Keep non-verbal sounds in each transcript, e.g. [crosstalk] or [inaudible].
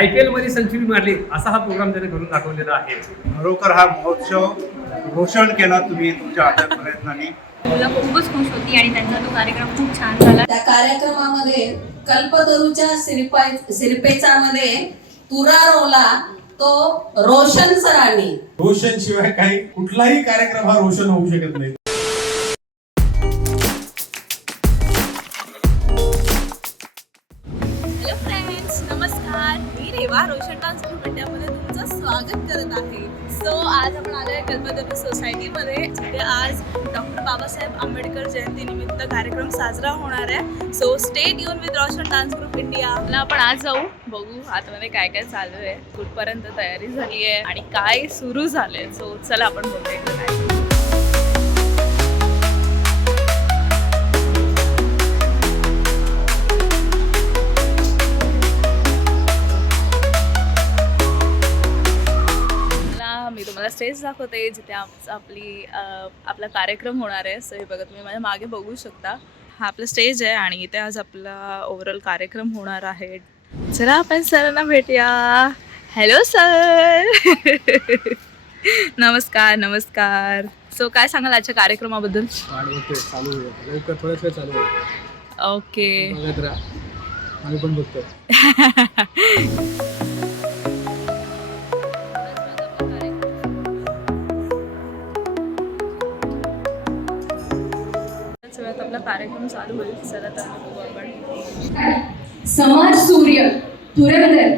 I P एलमध्ये century मारली. असा हा प्रोग्राम त्याने करून दाखवलेला आहे. खरोखर हा महोत्सव घोषण केला तुम्ही तुमच्या अथक प्रयत्नांनी. मुलं खूपच खुश होती आणि त्यांचा तो कार्यक्रम खूप छान झाला. त्या कार्यक्रमामध्ये कल्पतरूच्या सिरपाय सिरपेचामध्ये तुरा रोवला तो रोशन सरांनी. रोशन शिवाय काही कुठलाही कार्यक्रम हा रोशन होऊ शकत नाही. हॅलो फ्रेंड्स नमस्कार. मी रेवा रोशन डान्स ग्रुप इंडियामध्ये तुमचं स्वागत करत आहे. सो आज आपण आलो आहे कल्पतरू सोसायटीमध्ये जिथे आज डॉक्टर बाबासाहेब आंबेडकर जयंतीनिमित्त कार्यक्रम साजरा होणार आहे. सो स्टेट येऊन with Roshan dance group India आपण आज जाऊ. बघू आतमध्ये काय काय चालू आहे. कुठपर्यंत तयारी झाली आहे आणि काय सुरू झालंय. सो चला आपण बघूया. काय स्टेज दाखवते जिथे आमचा आपली आपला कार्यक्रम होणार आहे सो हे बघा तुम्ही माझ्या मागे बघू शकता. हा आपला स्टेज आहे आणि इथे आज आपला ओव्हरऑल कार्यक्रम होणार आहे. चला आपण सरांना भेटूया. हॅलो सर नमस्कार नमस्कार. सो काय सांगाल आजच्या कार्यक्रमाबद्दल? ओके बघत [laughs] कार्यक्रम चालू होईल चला तर बघू आपण. समाज सूर्य पुरंदर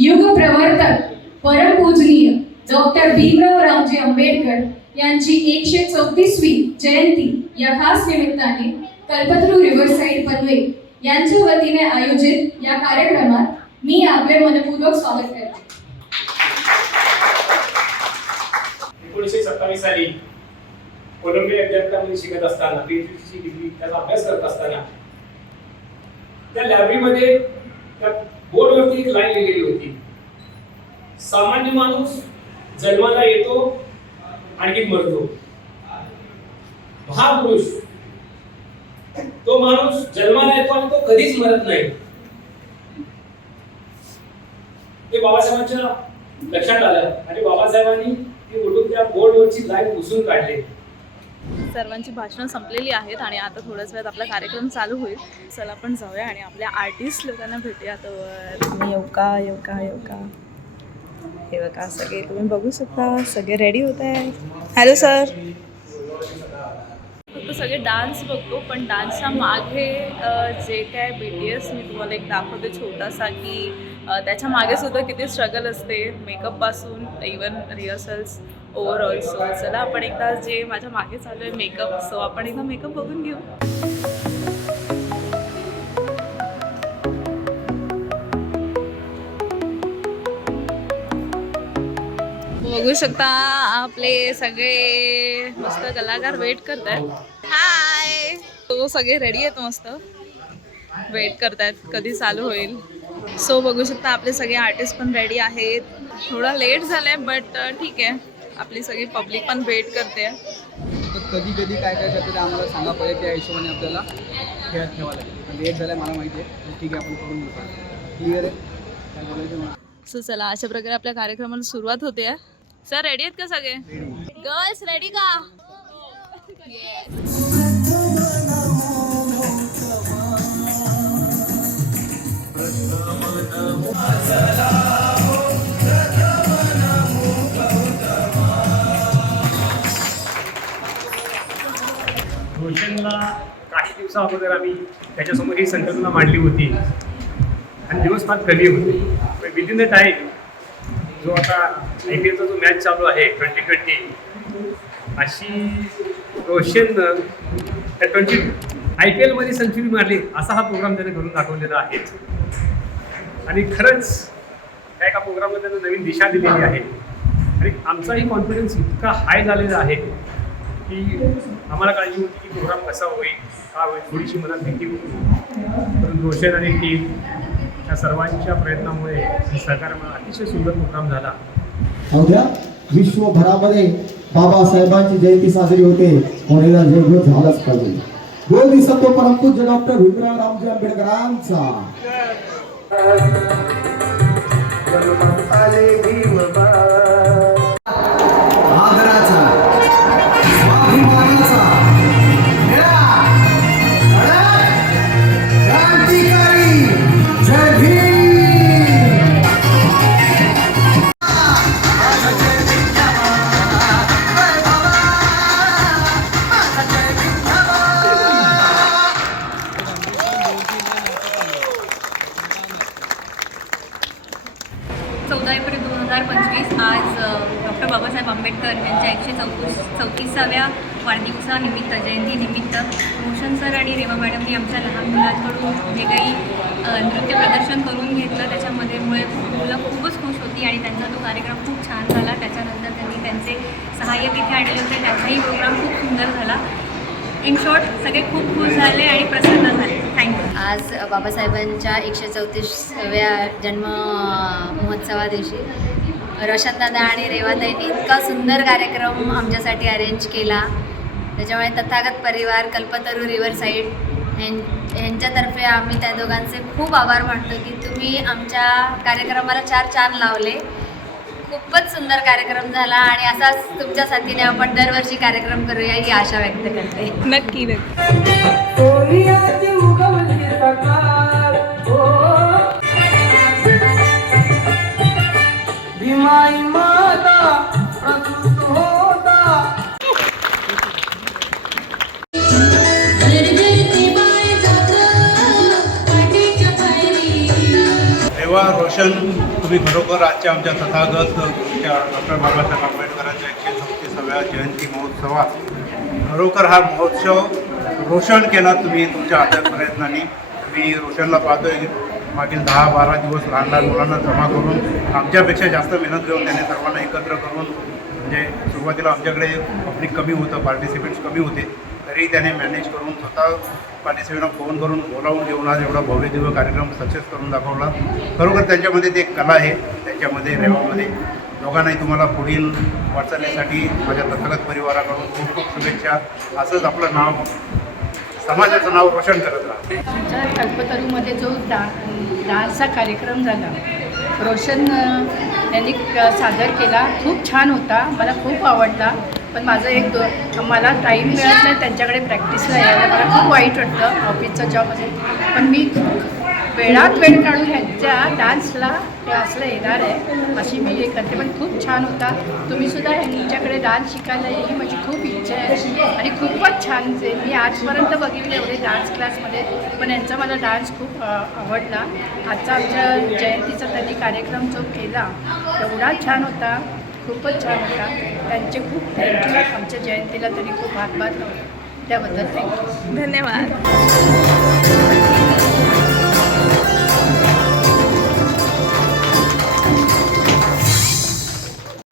युग प्रवर्तक परमपूजनीय डॉक्टर भीमराव रामजी आंबेडकर यांची एकशे चौतीसवी जयंती या खास निमित्ताने कल्पतरू रिव्हरसाईड पनवेल यांच्या वतीने आयोजित या कार्यक्रमात मी आपले मनपूर्वक स्वागत करते. एकोणीसशे सत्तावीस साली कोलंबिया विद्यापीठामध्ये शिकत असताना पीएचडीची डिग्री त्याचा अभ्यास करत असताना त्या लायब्ररीमध्ये त्या बोर्डवरती एक लाईन लिहिलेली होती. सामान्य माणूस जन्माला येतो आणखी मरतो. महापुरुष तो माणूस जन्माला येतो आणि तो कधीच मरत नाही. ते बाबासाहेबांच्या लक्षात आलं आणि बाबासाहेबांनी ती उठून त्या बोर्डवरची लाईन पुसून काढली. सर्वांची भाषणं संपलेली आहेत आणि आता थोड्याच वेळात आपला कार्यक्रम चालू होईल. चला आपण जाऊया आणि आपल्या आर्टिस्ट लोकांना भेटूया तर तुम्ही येऊ का? येऊ का? येऊ का? हे बघा सगळे तुम्ही बघू शकता. सगळे रेडी होत आहे हॅलो सर फक्त सगळे डान्स बघतो पण डान्सच्या मागे जे काय बी टी एस मी तुम्हाला एक दाखवते छोटासा की त्याच्यामागे सुद्धा किती स्ट्रगल असते. मेकअपपासून इवन रिहर्सल्स ओव्हरऑल सो चला आपण एकदा जे माझ्या मागे चालू आहे मेकअप सो आपण एकदा मेकअप बघून घेऊ. बघू शकता आपले सगळे मस्त कलाकार वेट करत आहेत हाय तो सगळे रेडी आहेत मस्त. वेट करतायत कधी चालू होईल. सो बघू शकता आपले सगळे आर्टिस्ट पण रेडी आहेत. थोडा लेट झालाय बट ठीक आहे. आपली सगळी पब्लिक पण वेट करते. कधी कधी काय काय करते ते आम्हाला सांगा पहिले त्या हिशोबाने आपल्याला खेळात ठेवायला लागेल. लेट झालं मला माहिती आहे. ठीक आहे आपण करून घेऊ. क्लिअर आहे? काय बोलायचं मला सो चला अशा प्रकारे आपल्या कार्यक्रमाला सुरुवात होते. सर रेडी आहेत का सगळे? गर्ल्स रेडी का? रोशनला काही दिवसा अगोदर आम्ही त्याच्यासमोर ही संकल्पना मांडली होती. आणि दिवस फार कमी होते. विदिन द टाईम जो आता आय पी एलचा जो मॅच चालू आहे ट्वेंटी ट्वेंटी अशी रोशननं त्या ट्वेंटी आय पी एलमध्ये सेंचुरी मारली असा हा प्रोग्राम त्याने करून दाखवलेला आहे. आणि खरंच त्या एका प्रोग्रामला त्यानं नवीन दिशा दिलेली आहे. आणि आमचाही कॉन्फिडन्स इतका हाय झालेला आहे की आम्हाला काळजी होती की प्रोग्राम कसा होईल का होईल थोडीशी मनात भीती होती. परंतु रोशन आणि टीम या सर्वांच्या प्रयत्नामुळे सहकार्यामुळे अतिशय सुंदर प्रोग्राम झाला. उद्या विश्वभरामध्ये बाबासाहेबांची जयंती साजरी होते. कोणीला जयघोष झालाच पाहिजे. दोन दिवसात तो परमपूज्य डॉक्टर भीमराव रामजी आंबेडकरांचा. चौतीसाव्या वाढदिवसानिमित्त जयंतीनिमित्त रोशन सर आणि रेवा मॅडमनी आमच्या लहान मुलांकडून जे काही नृत्य प्रदर्शन करून घेतलं. त्याच्यामध्ये मुळे मुलं खूपच खुश होती आणि त्यांचा तो कार्यक्रम खूप छान झाला. त्याच्यानंतर त्यांनी त्यांचे सहाय्यक इथे आणले होते. त्यांचाही प्रोग्राम खूप सुंदर झाला. इन शॉर्ट सगळे खूप खुश झाले आणि प्रसन्न झाले. थँक्यू आज बाबासाहेबांच्या एकशे चौतीसव्या जन्म महोत्सवा दिवशी रोशनदादा आणि रेवाताईंनी इतका सुंदर कार्यक्रम आमच्यासाठी अरेंज केला. त्याच्यामुळे तथागत परिवार कल्पतरू रिव्हर साईड यां यांच्यातर्फे आम्ही त्या दोघांचे खूप आभार मानतो की तुम्ही आमच्या कार्यक्रमाला चार चांद लावले. खूपच सुंदर कार्यक्रम झाला आणि असाच तुमच्या साथीने आपण दरवर्षी कार्यक्रम करूया ही आशा व्यक्त करते. नक्की नक्की. तेव्हा रोशन तुम्ही खरोखर आजच्या आमच्या तथागत तुमच्या डॉक्टर बाबासाहेब आंबेडकरांच्या एकशे चौतीसाव्या जयंती महोत्सवात. खरोखर हा महोत्सव रोशन केला तुम्ही तुमच्या आदर प्रयत्नांनी. मी रोशनला पाहतोय की मागील दहा बारा दिवस लहान लहान मुलांना जमा करून आमच्यापेक्षा जास्त मेहनत घेऊन त्याने सर्वांना एकत्र करून म्हणजे सुरुवातीला आमच्याकडे पब्लिक कमी होतं पार्टिसिपेंट्स कमी होते तरी त्याने मॅनेज करून स्वतः पार्टिसिपेंटना फोन करून बोलावून घेऊन आज एवढा भव्य दिव्य कार्यक्रम सक्सेस करून दाखवला. खरोखर त्यांच्यामध्ये ते एक कला आहे त्यांच्यामध्ये रेवामध्ये. दोघांनाही तुम्हाला पुढील वाटचालीसाठी माझ्या तथागत परिवाराकडून खूप खूप शुभेच्छा. असंच आपलं नाव समाजाचं नाव रोशन करत राहा. आमच्या कल्पतरूमध्ये जो डा डान्सचा कार्यक्रम झाला रोशन यांनी सादर केला. खूप छान होता मला खूप आवडला. पण माझं एक दो मला टाईम मिळत नाही त्यांच्याकडे प्रॅक्टिसला यायला मला खूप वाईट वाटतं ऑफिसचा जॉब असेल. पण मी वेळात वेळ काढून ह्यांच्या डान्सला क्लासला येणार आहे अशी मी हे करते. पण खूप छान होता. तुम्ही सुद्धा ह्यांच्याकडे डान्स शिकायला ही माझी खूप इच्छा आहे आणि खूपच छान जे मी आजपर्यंत बघितले एवढे डान्स क्लासमध्ये पण यांचा मला डान्स खूप आवडला. आजचा आमच्या जयंतीचा त्यांनी कार्यक्रम जो केला एवढा छान होता. खूपच छान होता. त्यांचे खूप थँक्यू आमच्या जयंतीला त्यांनी खूप हातभार लावला. त्याबद्दल थँक्यू धन्यवाद.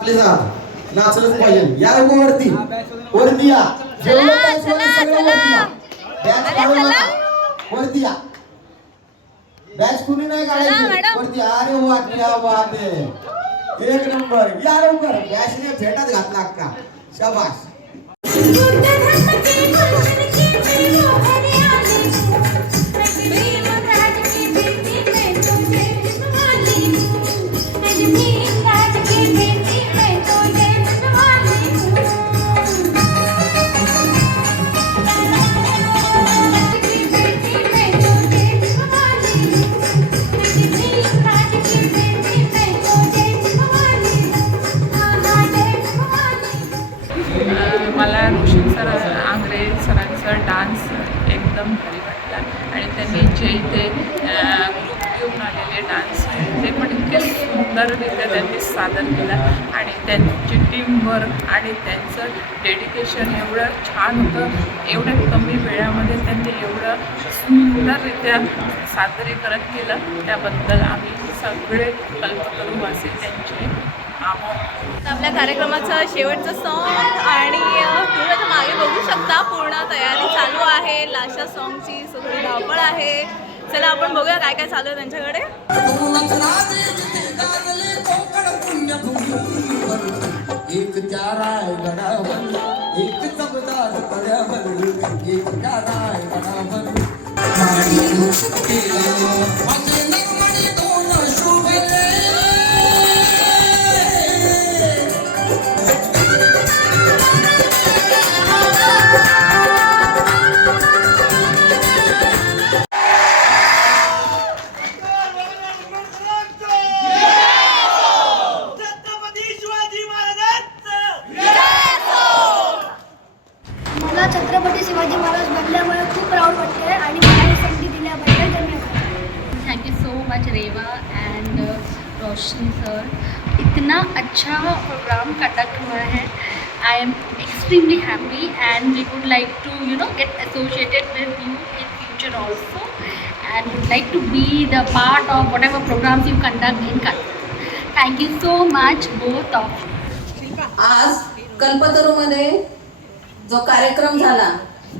जा. नाचलंच पाहिजे. या लोक वरती वरती या. जेवढं सगळे वरती या. बॅच काढू नका वरती या. बॅच कुणी नाही काढायची. वरती. अरे वा क्या बात आहे. एक नंबर. या लवकर. बॅचने फेटात घातला अक्का शाबाश त्यांचं डेडिकेशन एवढं छान होतं. एवढ्या कमी वेळामध्ये त्यांनी एवढं सुंदररित्या सादरीकरण केलं. त्याबद्दल आम्ही सगळे कल्पतरूवासी त्यांचे आभार. आपल्या कार्यक्रमाचं शेवटचं सॉन्ग आणि तुम्ही आता मागे बघू शकता पूर्ण तयारी चालू आहे. लाशा सॉन्गची सगळी धावपळ आहे. चला आपण बघूया काय काय चालू आहे त्यांच्याकडे. एक चाराय गडावर एक चमदार पड्यावर एक चाराय गडावर अच्छा प्रोग्राम कंडक्ट हुआ है I am extremely happy and we would like to you know get associated with you in future also and would like to be the part of whatever programs you conduct in Calcutta. Thank you so much, both of you. आज कल्पतरूमध्ये जो कार्यक्रम झाला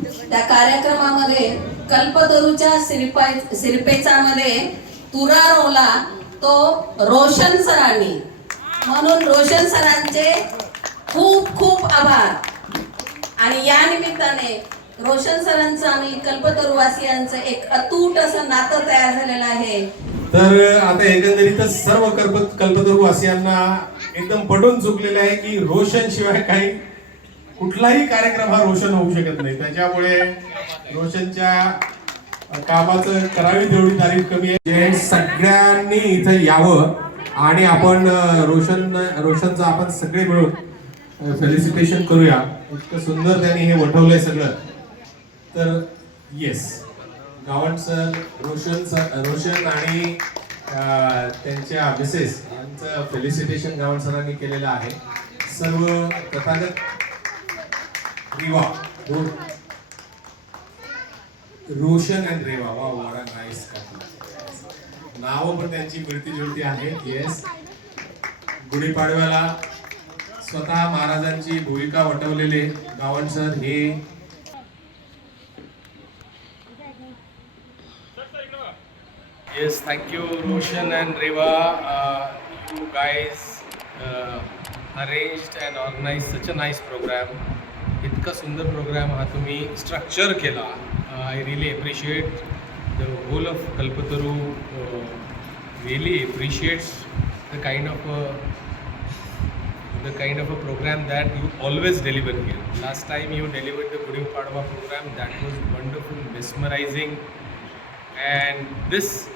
त्या कार्यक्रमामध्ये कल्पतरूच्या सिरपाय सिरपेचामध्ये तुरा रोवला तो रोशन सरांनी म्हणून रोशन सरांचे खूप खूप आभार. आणि या निमित्ताने रोशन सरांचं आणि कल्पतरुवासियांचं एक अतूट असं नातं तयार झालेलं आहे. तर आता एकंदरीतच सर्व कल्प कल्पतरुवासियांना एकदम पटून चुकलेलं आहे की रोशन शिवाय काही कुठलाही कार्यक्रम हा रोशन होऊ शकत नाही. त्याच्यामुळे रोशनच्या कामाचं करावी तेवढी तारीफ कमी आहे. जे सगळ्यांनी इथं यावं आणि आपण रोशन रोशनचं आपण सगळे मिळून फेलिसिटेशन करूया. इतकं सुंदर त्यांनी हे वठवलंय सगळं. तर yes Gawand sir Roshan sir Roshan आणि त्यांच्या मिसेस यांचं फेलिसिटेशन गावंड सरांनी केलेलं आहे. सर्व तथागत रिवा रोशन अँड रेवा. वा वाडा नाईस नावं पण त्यांची मिळती जुळती आहेत येस गुढीपाडव्याला स्वतः महाराजांची भूमिका वटवलेले गावंड सर हे yes thank you Roshan and Reva Reva. Guys you and uh, such a nice program इतका सुंदर प्रोग्राम हा तुम्ही स्ट्रक्चर केला. I really appreciate the whole of Kalpataru uh, really appreciates the kind of a, the kind of a program that you always deliver here. Last time you delivered the Gudi Padwa program, that was wonderful, mesmerizing, and this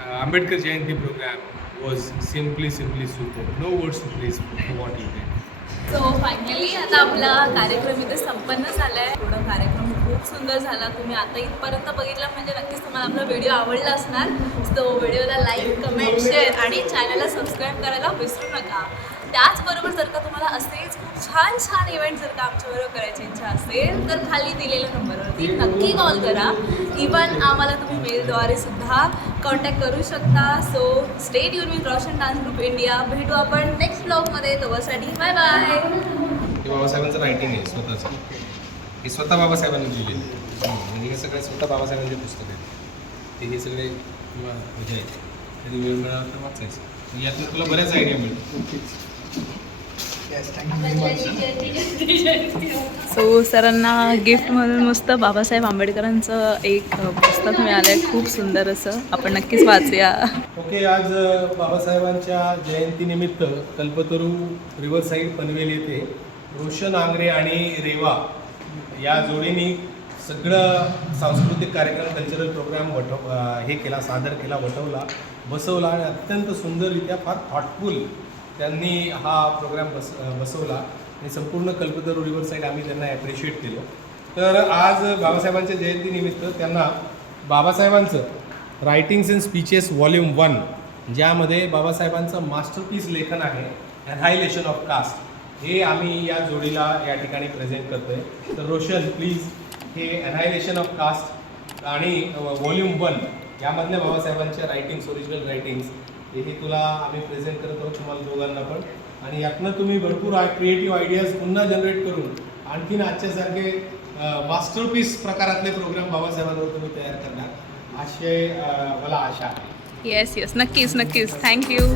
uh, Ambedkar Jayanti program was simply, simply superb. No words to praise for what you did. So finally आता आपला कार्यक्रम इथे संपन्न झाला आहे पूर्ण कार्यक्रम खूप सुंदर झाला. तुम्ही आता इथपर्यंत बघितला म्हणजे नक्कीच तुम्हाला आपला व्हिडिओ आवडला असणार. सो व्हिडिओला लाईक कमेंट शेअर आणि चॅनलला सबस्क्राईब करायला विसरू नका. त्याचबरोबर जर का तुम्हाला असेच खूप छान छान इव्हेंट जर का आमच्याबरोबर करायची इच्छा असेल तर खाली दिलेल्या नंबरवरती नक्की कॉल करा. इवन आम्हाला तुम्ही मेलद्वारे सुद्धा कॉन्टॅक्ट करू शकता. So stay युन with Roshan dance group India भेटू आपण नेक्स्ट ब्लॉगमध्ये तोवरसाठी बाय बाय बाबासाहेबांचं रायटिंग आहे स्वतःचं. हे स्वतः बाबासाहेबांनी लिहिलेलं म्हणजे हे सगळे स्वतः बाबासाहेबांचे पुस्तक आहेत. ते हे सगळे किंवा म्हणजे आहेत कधी वेळ मिळाला तर वाचायचं. यातून तुला बऱ्याच आयडिया मिळतील. सो सरांना गिफ्ट म्हणून मस्त बाबासाहेब आंबेडकरांचं एक पुस्तक मिळालं आहे खूप सुंदर असं. आपण नक्कीच वाचूया. ओके आज बाबासाहेबांच्या जयंतीनिमित्त कल्पतरू रिव्हरसाईड पनवेल येथे रोशन आंग्रे आणि रेवा या जोडीने सगळं सांस्कृतिक कार्यक्रम कल्चरल प्रोग्राम वटव हे केला सादर केला वटवला बसवला आणि अत्यंत सुंदररित्या फार थॉटफुल त्यांनी हा प्रोग्राम बस बसवला आणि संपूर्ण कल्पतरू रिव्हरसाईड आम्ही त्यांना ॲप्रिशिएट केलं. तर आज बाबासाहेबांच्या जयंतीनिमित्त त्यांना बाबासाहेबांचं writings and speeches volume one ज्यामध्ये बाबासाहेबांचं मास्टरपीस लेखन आहे अनहायलेशन ऑफ कास्ट हे आम्ही या जोडीला या ठिकाणी प्रेझेंट करतो आहे तर रोशन प्लीज हे अनायलेशन ऑफ कास्ट आणि व्हॉल्यूम वन यामधल्या बाबासाहेबांच्या रायटिंग्स ओरिजिनल रायटिंग्स हे तुला आम्ही प्रेझेंट करत आहोत तुम्हाला दोघांना पण. आणि यातनं तुम्ही भरपूर क्रिएटिव्ह आयडियाज पुन्हा जनरेट करून आणखीन आजच्यासारखे मास्टरपीस प्रकारातले प्रोग्राम बाबासाहेबांवर तुम्ही तयार करणार. असे मला आशा आहे. येस येस नक्कीच नक्कीच. थँक्यू